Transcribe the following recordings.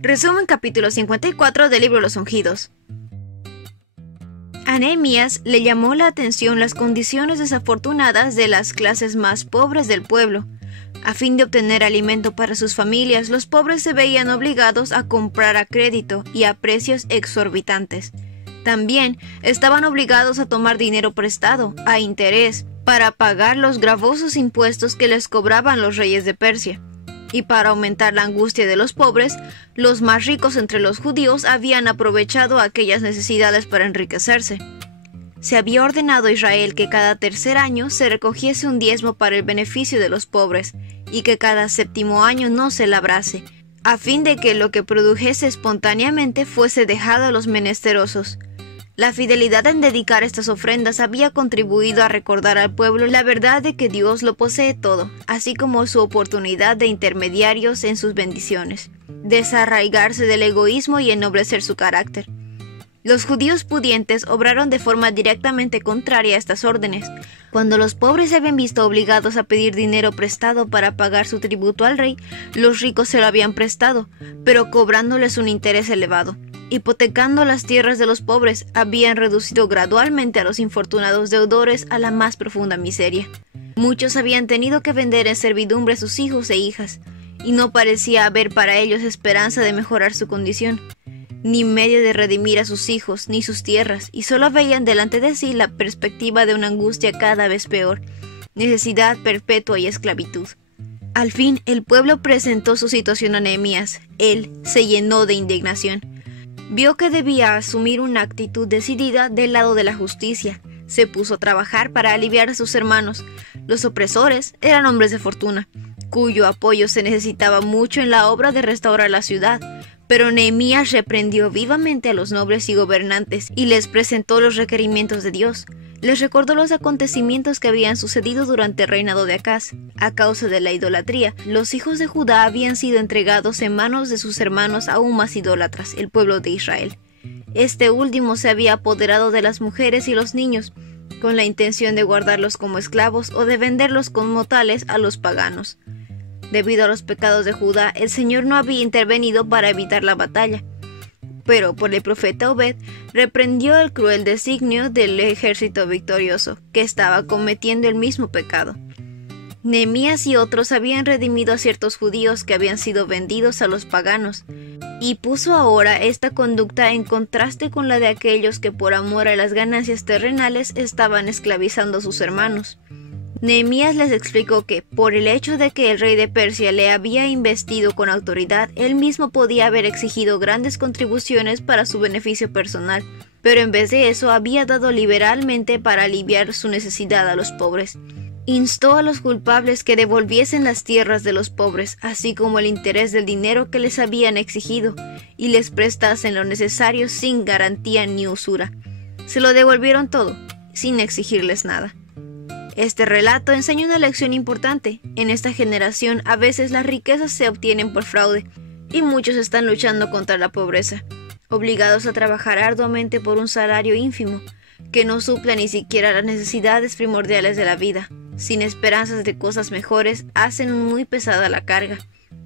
Resumen capítulo 54 del libro de los Ungidos. A Nehemías le llamó la atención las condiciones desafortunadas de las clases más pobres del pueblo. A fin de obtener alimento para sus familias, los pobres se veían obligados a comprar a crédito y a precios exorbitantes. También estaban obligados a tomar dinero prestado, a interés, para pagar los gravosos impuestos que les cobraban los reyes de Persia. Y para aumentar la angustia de los pobres, los más ricos entre los judíos habían aprovechado aquellas necesidades para enriquecerse. Se había ordenado a Israel que cada tercer año se recogiese un diezmo para el beneficio de los pobres, y que cada séptimo año no se labrase, a fin de que lo que produjese espontáneamente fuese dejado a los menesterosos. La fidelidad en dedicar estas ofrendas había contribuido a recordar al pueblo la verdad de que Dios lo posee todo, así como su oportunidad de intermediarios en sus bendiciones, desarraigarse del egoísmo y ennoblecer su carácter. Los judíos pudientes obraron de forma directamente contraria a estas órdenes. Cuando los pobres se habían visto obligados a pedir dinero prestado para pagar su tributo al rey, los ricos se lo habían prestado, pero cobrándoles un interés elevado. Hipotecando las tierras de los pobres, habían reducido gradualmente a los infortunados deudores a la más profunda miseria. Muchos habían tenido que vender en servidumbre a sus hijos e hijas, y no parecía haber para ellos esperanza de mejorar su condición, ni medio de redimir a sus hijos ni sus tierras, y solo veían delante de sí la perspectiva de una angustia cada vez peor, necesidad perpetua y esclavitud. Al fin, el pueblo presentó su situación a Nehemías. Él se llenó de indignación. Vio que debía asumir una actitud decidida del lado de la justicia. Se puso a trabajar para aliviar a sus hermanos. Los opresores eran hombres de fortuna, cuyo apoyo se necesitaba mucho en la obra de restaurar la ciudad. Pero Nehemías reprendió vivamente a los nobles y gobernantes y les presentó los requerimientos de Dios. Les recordó los acontecimientos que habían sucedido durante el reinado de Acaz. A causa de la idolatría, los hijos de Judá habían sido entregados en manos de sus hermanos aún más idólatras, el pueblo de Israel. Este último se había apoderado de las mujeres y los niños, con la intención de guardarlos como esclavos o de venderlos como tales a los paganos. Debido a los pecados de Judá, el Señor no había intervenido para evitar la batalla. Pero por el profeta Obed reprendió el cruel designio del ejército victorioso, que estaba cometiendo el mismo pecado. Nehemías y otros habían redimido a ciertos judíos que habían sido vendidos a los paganos, y puso ahora esta conducta en contraste con la de aquellos que por amor a las ganancias terrenales estaban esclavizando a sus hermanos. Nehemías les explicó que, por el hecho de que el rey de Persia le había investido con autoridad, él mismo podía haber exigido grandes contribuciones para su beneficio personal, pero en vez de eso había dado liberalmente para aliviar su necesidad a los pobres. Instó a los culpables que devolviesen las tierras de los pobres, así como el interés del dinero que les habían exigido, y les prestasen lo necesario sin garantía ni usura. Se lo devolvieron todo, sin exigirles nada. Este relato enseña una lección importante. En esta generación a veces las riquezas se obtienen por fraude, y muchos están luchando contra la pobreza, obligados a trabajar arduamente por un salario ínfimo, que no suple ni siquiera las necesidades primordiales de la vida. Sin esperanzas de cosas mejores, hacen muy pesada la carga,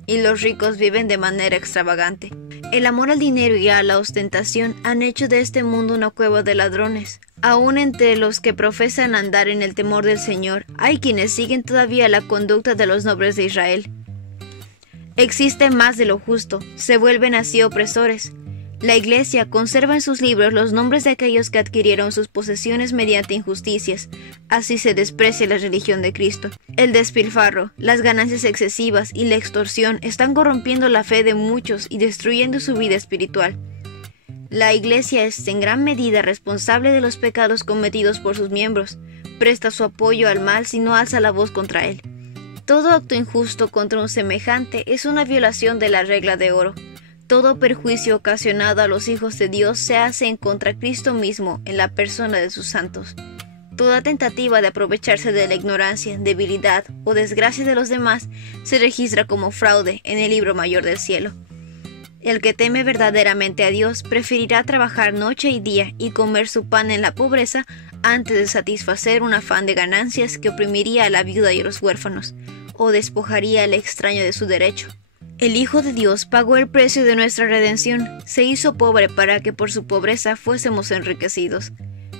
y los ricos viven de manera extravagante. El amor al dinero y a la ostentación han hecho de este mundo una cueva de ladrones. Aún entre los que profesan andar en el temor del Señor, hay quienes siguen todavía la conducta de los nobles de Israel. Existe más de lo justo, se vuelven así opresores. La Iglesia conserva en sus libros los nombres de aquellos que adquirieron sus posesiones mediante injusticias. Así se desprecia la religión de Cristo. El despilfarro, las ganancias excesivas y la extorsión están corrompiendo la fe de muchos y destruyendo su vida espiritual. La Iglesia es en gran medida responsable de los pecados cometidos por sus miembros. Presta su apoyo al mal si no alza la voz contra él. Todo acto injusto contra un semejante es una violación de la regla de oro. Todo perjuicio ocasionado a los hijos de Dios se hace en contra Cristo mismo en la persona de sus santos. Toda tentativa de aprovecharse de la ignorancia, debilidad o desgracia de los demás se registra como fraude en el libro mayor del cielo. El que teme verdaderamente a Dios preferirá trabajar noche y día y comer su pan en la pobreza antes de satisfacer un afán de ganancias que oprimiría a la viuda y a los huérfanos, o despojaría al extraño de su derecho. El Hijo de Dios pagó el precio de nuestra redención, se hizo pobre para que por su pobreza fuésemos enriquecidos.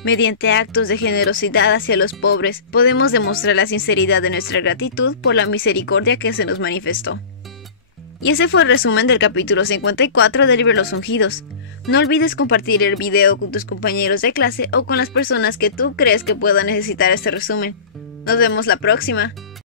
Mediante actos de generosidad hacia los pobres, podemos demostrar la sinceridad de nuestra gratitud por la misericordia que se nos manifestó. Y ese fue el resumen del capítulo 54 del libro Los Ungidos. No olvides compartir el video con tus compañeros de clase o con las personas que tú crees que puedan necesitar este resumen. Nos vemos la próxima.